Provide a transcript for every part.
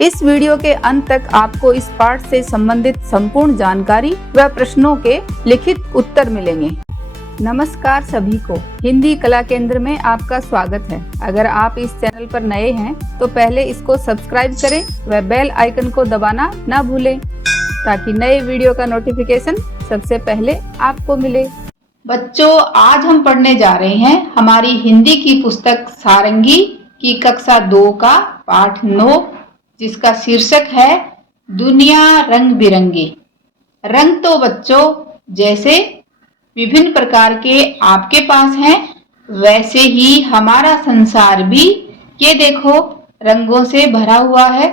इस वीडियो के अंत तक आपको इस पाठ से संबंधित संपूर्ण जानकारी व प्रश्नों के लिखित उत्तर मिलेंगे। नमस्कार सभी को, हिंदी कला केंद्र में आपका स्वागत है। अगर आप इस चैनल पर नए हैं तो पहले इसको सब्सक्राइब करें व बेल आइकन को दबाना ना भूलें ताकि नए वीडियो का नोटिफिकेशन सबसे पहले आपको मिले। बच्चों, आज हम पढ़ने जा रहे हैं हमारी हिंदी की पुस्तक सारंगी की कक्षा 2 का पाठ 9, जिसका शीर्षक है दुनिया रंग बिरंगी। रंग तो बच्चों जैसे विभिन्न प्रकार के आपके पास हैं, वैसे ही हमारा संसार भी ये देखो रंगों से भरा हुआ है।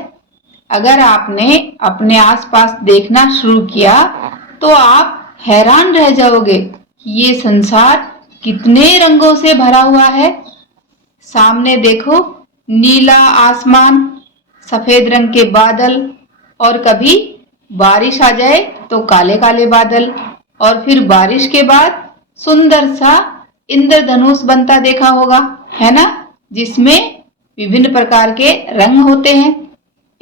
अगर आपने अपने आसपास देखना शुरू किया तो आप हैरान रह जाओगे कि ये संसार कितने रंगों से भरा हुआ है। सामने देखो नीला आसमान, सफेद रंग के बादल, और कभी बारिश आ जाए तो काले काले बादल, और फिर बारिश के बाद सुंदर सा इंद्रधनुष बनता देखा होगा, है ना, जिसमें विभिन्न प्रकार के रंग होते हैं।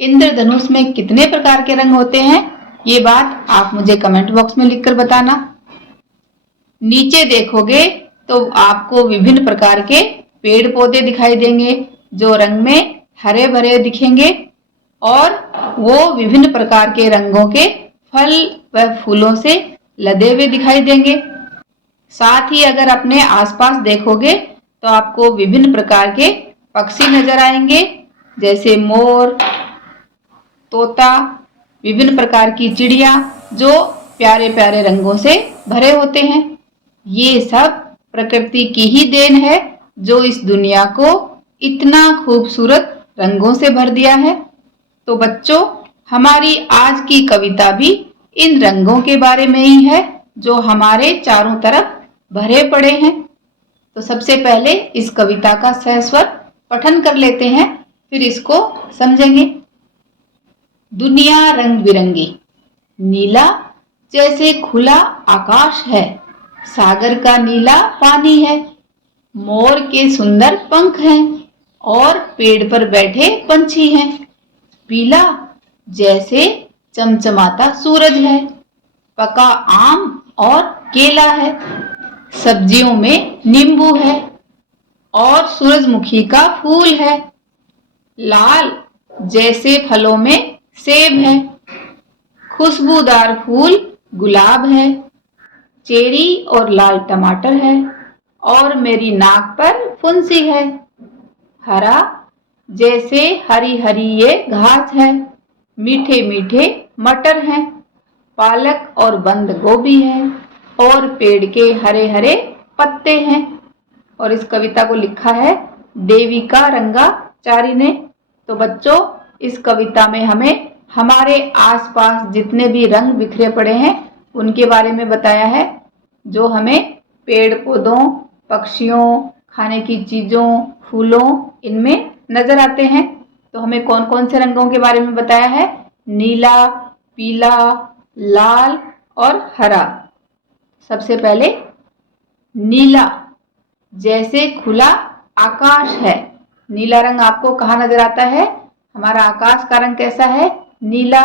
इंद्रधनुष में कितने प्रकार के रंग होते हैं, ये बात आप मुझे कमेंट बॉक्स में लिखकर बताना। नीचे देखोगे तो आपको विभिन्न प्रकार के पेड़ पौधे दिखाई देंगे जो रंग में हरे भरे दिखेंगे, और वो विभिन्न प्रकार के रंगों के फल व फूलों से लदे हुए दिखाई देंगे। साथ ही अगर अपने आसपास देखोगे तो आपको विभिन्न प्रकार के पक्षी नजर आएंगे, जैसे मोर, तोता, विभिन्न प्रकार की चिड़िया जो प्यारे प्यारे रंगों से भरे होते हैं। ये सब प्रकृति की ही देन है जो इस दुनिया को इतना खूबसूरत रंगों से भर दिया है। तो बच्चों, हमारी आज की कविता भी इन रंगों के बारे में ही है जो हमारे चारों तरफ भरे पड़े हैं। तो सबसे पहले इस कविता का सहस्वर पठन कर लेते हैं, फिर इसको समझेंगे। दुनिया रंग बिरंगी। नीला जैसे खुला आकाश है, सागर का नीला पानी है, मोर के सुंदर पंख हैं और पेड़ पर बैठे पंछी हैं। पीला जैसे चमचमाता सूरज है, पका आम और केला है, सब्जियों में नींबू है और सूरजमुखी का फूल है। लाल जैसे फलों में सेब है, खुशबूदार फूल गुलाब है, चेरी और लाल टमाटर है और मेरी नाक पर फुंसी है। हरा जैसे हरी हरी ये घास है, मीठे मीठे मटर हैं, पालक और बंद गोभी है और पेड़ के हरे हरे पत्ते हैं। और इस कविता को लिखा है देविका रंगाचारी ने। तो बच्चों, इस कविता में हमें हमारे आसपास जितने भी रंग बिखरे पड़े हैं उनके बारे में बताया है, जो हमें पेड़ पौधों, पक्षियों, खाने की चीजों, फूलों, इनमें नजर आते हैं। तो हमें कौन कौन से रंगों के बारे में बताया है? नीला, पीला, लाल और हरा। सबसे पहले नीला, जैसे खुला आकाश है। नीला रंग आपको कहाँ नजर आता है? हमारा आकाश का रंग कैसा है? नीला।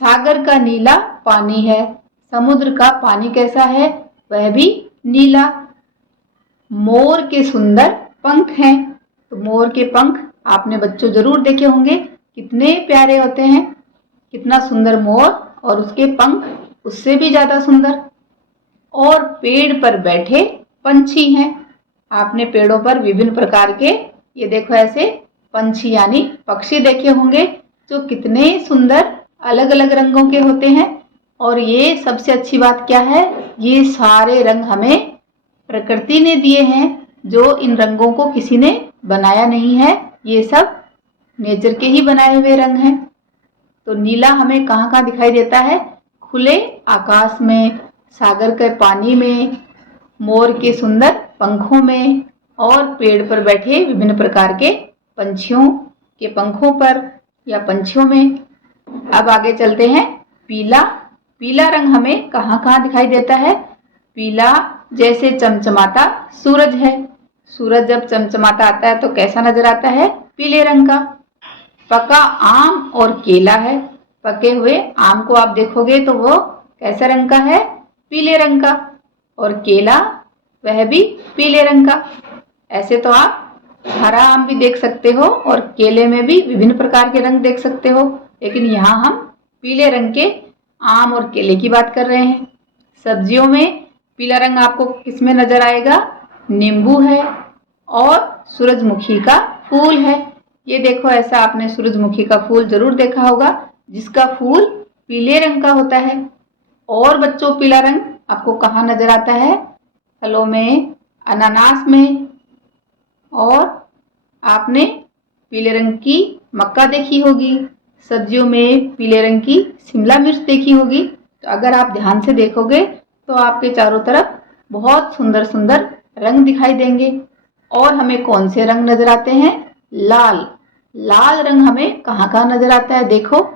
सागर का नीला पानी है, समुद्र का पानी कैसा है? वह भी नीला। मोर के सुंदर पंख हैं, तो मोर के पंख आपने बच्चों जरूर देखे होंगे, कितने प्यारे होते हैं। कितना सुंदर मोर, और उसके पंख उससे भी ज्यादा सुंदर। और पेड़ पर बैठे पंछी हैं। आपने पेड़ों पर विभिन्न प्रकार के, ये देखो ऐसे पंछी यानी पक्षी देखे होंगे, जो कितने सुंदर अलग अलग रंगों के होते हैं। और ये सबसे अच्छी बात क्या है, ये सारे रंग हमें प्रकृति ने दिए हैं, जो इन रंगों को किसी ने बनाया नहीं है, ये सब नेचर के ही बनाए हुए रंग हैं। तो नीला हमें कहाँ कहाँ दिखाई देता है? खुले आकाश में, सागर के पानी में, मोर के सुंदर पंखों में और पेड़ पर बैठे विभिन्न प्रकार के पंछियों के पंखों पर या पंछियों में। अब आगे चलते हैं। पीला, पीला रंग हमें कहाँ कहाँ दिखाई देता है? पीला जैसे चमचमाता सूरज है। सूरज जब चमचमाता आता है तो कैसा नजर आता है? पीले रंग का। पका आम और केला है। पके हुए आम को आप देखोगे तो वो कैसे रंग का है? पीले रंग का। और केला वह भी पीले रंग का। ऐसे तो आप हरा आम भी देख सकते हो और केले में भी विभिन्न प्रकार के रंग देख सकते हो, लेकिन यहाँ हम पीले रंग के आम और केले की बात कर रहे हैं। सब्जियों में पीला रंग आपको किसमें नजर आएगा? नींबू है और सूरजमुखी का फूल है। ये देखो, ऐसा आपने सूरजमुखी का फूल जरूर देखा होगा जिसका फूल पीले रंग का होता है। और बच्चों, पीला रंग आपको कहाँ नजर आता है? फलों में, अनानास में। और आपने पीले रंग की मक्का देखी होगी। सब्जियों में पीले रंग की शिमला मिर्च देखी होगी। तो अगर आप ध्यान से देखोगे तो आपके चारों तरफ बहुत सुंदर सुंदर रंग दिखाई देंगे। और हमें कौन से रंग नजर आते हैं? लाल। लाल रंग हमें कहाँ कहाँ नजर आता है? देखो,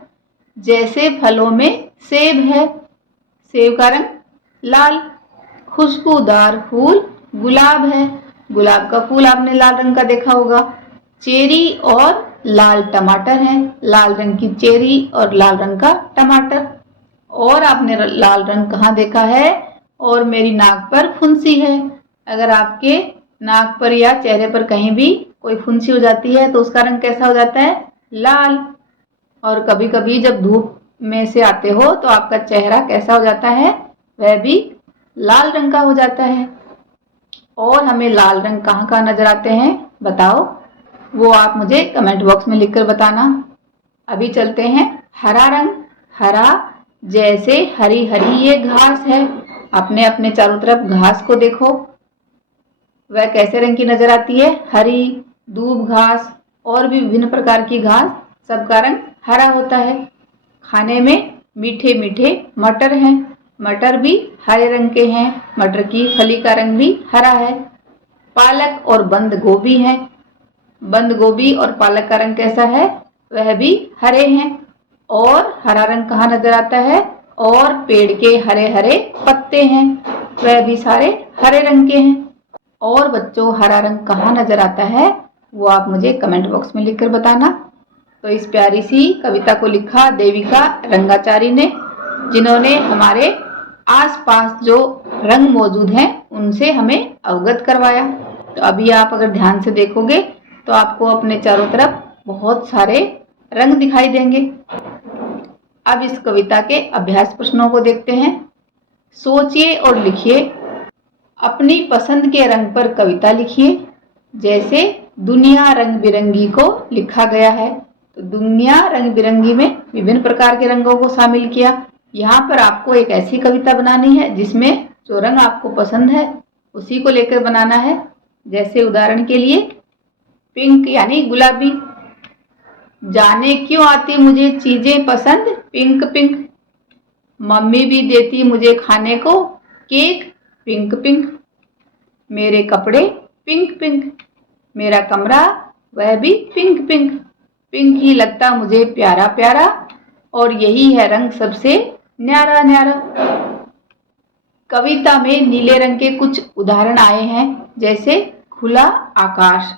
जैसे फलों में सेब है, सेब का रंग लाल। खुशबूदार फूल गुलाब है, गुलाब का फूल आपने लाल रंग का देखा होगा। चेरी और लाल टमाटर है, लाल रंग की चेरी और लाल रंग का टमाटर। और आपने लाल रंग कहाँ देखा है? और मेरी नाक पर फुंसी है। अगर आपके नाक पर या चेहरे पर कहीं भी कोई फुंसी हो जाती है तो उसका रंग कैसा हो जाता है? लाल। और कभी कभी जब धूप में से आते हो तो आपका चेहरा कैसा हो जाता है? वह भी लाल रंग का हो जाता है। और हमें लाल रंग कहाँ कहाँ नजर आते हैं बताओ? वो आप मुझे कमेंट बॉक्स में लिखकर बताना। अभी चलते हैं हरा रंग। हरा, जैसे हरी हरी ये घास है। अपने अपने चारों तरफ घास को देखो, वह कैसे रंग की नजर आती है? हरी। दूब घास और भी विभिन्न प्रकार की घास, सबका रंग हरा होता है। खाने में मीठे मीठे मटर हैं, मटर भी हरे रंग के हैं। मटर की फली का रंग भी हरा है। पालक और बंद गोभी है, बंद गोभी और पालक का रंग कैसा है? वह भी हरे हैं। और हरा रंग कहाँ नजर आता है? और पेड़ के हरे हरे पत्ते हैं, वह भी सारे हरे रंग के हैं। और बच्चों, हरा रंग कहाँ नजर आता है वो आप मुझे कमेंट बॉक्स में लिखकर बताना। तो इस प्यारी सी कविता को लिखा देविका रंगाचारी ने, जिन्होंने हमारे आसपास जो रंग मौजूद हैं उनसे हमें अवगत करवाया। तो अभी आप अगर ध्यान से देखोगे तो आपको अपने चारों तरफ बहुत सारे रंग दिखाई देंगे। अब इस कविता के अभ्यास प्रश्नों को देखते हैं। सोचिए और लिखिए। अपनी पसंद के रंग पर कविता लिखिए। जैसे दुनिया रंग बिरंगी को लिखा गया है, तो दुनिया रंग बिरंगी में विभिन्न प्रकार के रंगों को शामिल किया। यहाँ पर आपको एक ऐसी कविता बनानी है जिसमें जो रंग आपको पसंद है उसी को लेकर बनाना है। जैसे उदाहरण के लिए पिंक यानी गुलाबी। जाने क्यों आती मुझे चीजें पसंद पिंक पिंक। मम्मी भी देती मुझे खाने को केक पिंक पिंक। मेरे कपड़े पिंक पिंक। मेरा कमरा वह भी पिंक पिंक। पिंक ही लगता मुझे प्यारा प्यारा, और यही है रंग सबसे न्यारा न्यारा। कविता में नीले रंग के कुछ उदाहरण आए हैं, जैसे खुला आकाश।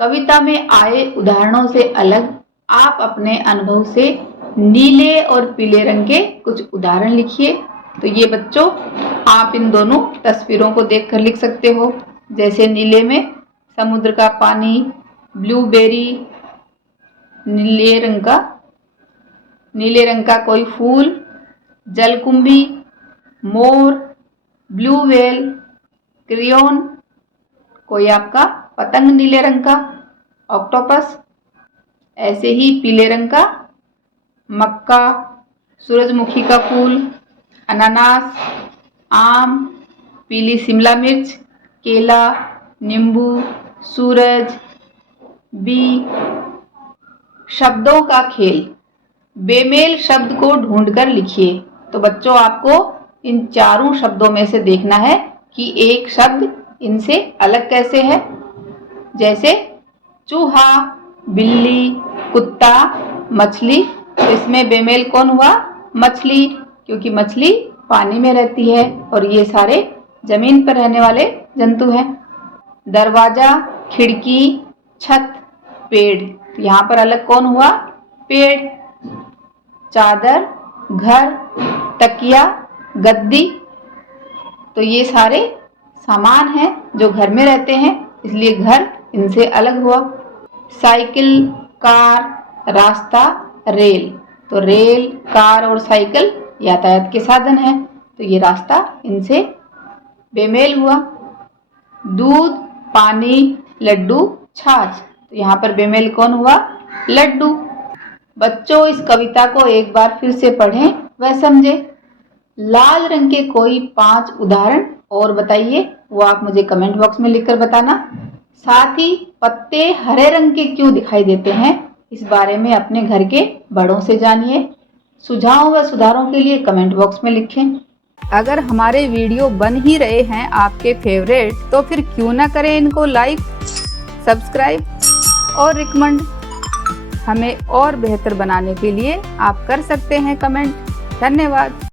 कविता में आए उदाहरणों से अलग आप अपने अनुभव से नीले और पीले रंग के कुछ उदाहरण लिखिए। तो ये बच्चों, आप इन दोनों तस्वीरों को देखकर लिख सकते हो। जैसे नीले में समुद्र का पानी, ब्लूबेरी, नीले रंग का कोई फूल, जलकुंभी, मोर, ब्लू व्हेल, क्रेयॉन, कोई आपका पतंग नीले रंग का, ऑक्टोपस। ऐसे ही पीले रंग का मक्का, सूरजमुखी का फूल, अनानास, आम, पीली शिमला मिर्च, केला, नींबू, सूरज, बी। शब्दों का खेल। बेमेल शब्द को ढूंढकर लिखिए। तो बच्चों, आपको इन चारों शब्दों में से देखना है कि एक शब्द इनसे अलग कैसे है। जैसे चूहा, बिल्ली, कुत्ता, मछली। तो इसमें बेमेल कौन हुआ? मछली, क्योंकि मछली पानी में रहती है और ये सारे जमीन पर रहने वाले जंतु हैं। दरवाजा, खिड़की, छत, पेड़। यहाँ पर अलग कौन हुआ? पेड़, चादर, घर, तकिया, गद्दी। तो ये सारे सामान हैं जो घर में रहते हैं, इसलिए घर इनसे अलग हुआ। साइकिल, कार, रास्ता, रेल। तो रेल, कार और साइकिल यातायात के साधन हैं, तो ये रास्ता इनसे बेमेल हुआ। दूध, पानी, लड्डू, छाछ। तो यहाँ पर बेमेल कौन हुआ? लड्डू। बच्चों, इस कविता को एक बार फिर से पढ़ें व समझें। लाल रंग के कोई 5 उदाहरण और बताइए, वो आप मुझे कमेंट बॉक्स में लिखकर बताना। साथ ही पत्ते हरे रंग के क्यों दिखाई देते हैं, इस बारे में अपने घर के बड़ों से जानिए। सुझाव व सुधारों के लिए कमेंट बॉक्स में लिखें। अगर हमारे वीडियो बन ही रहे हैं आपके फेवरेट, तो फिर क्यों ना करें इनको लाइक, सब्सक्राइब और रिकमेंड। हमें और बेहतर बनाने के लिए आप कर सकते हैं कमेंट। धन्यवाद।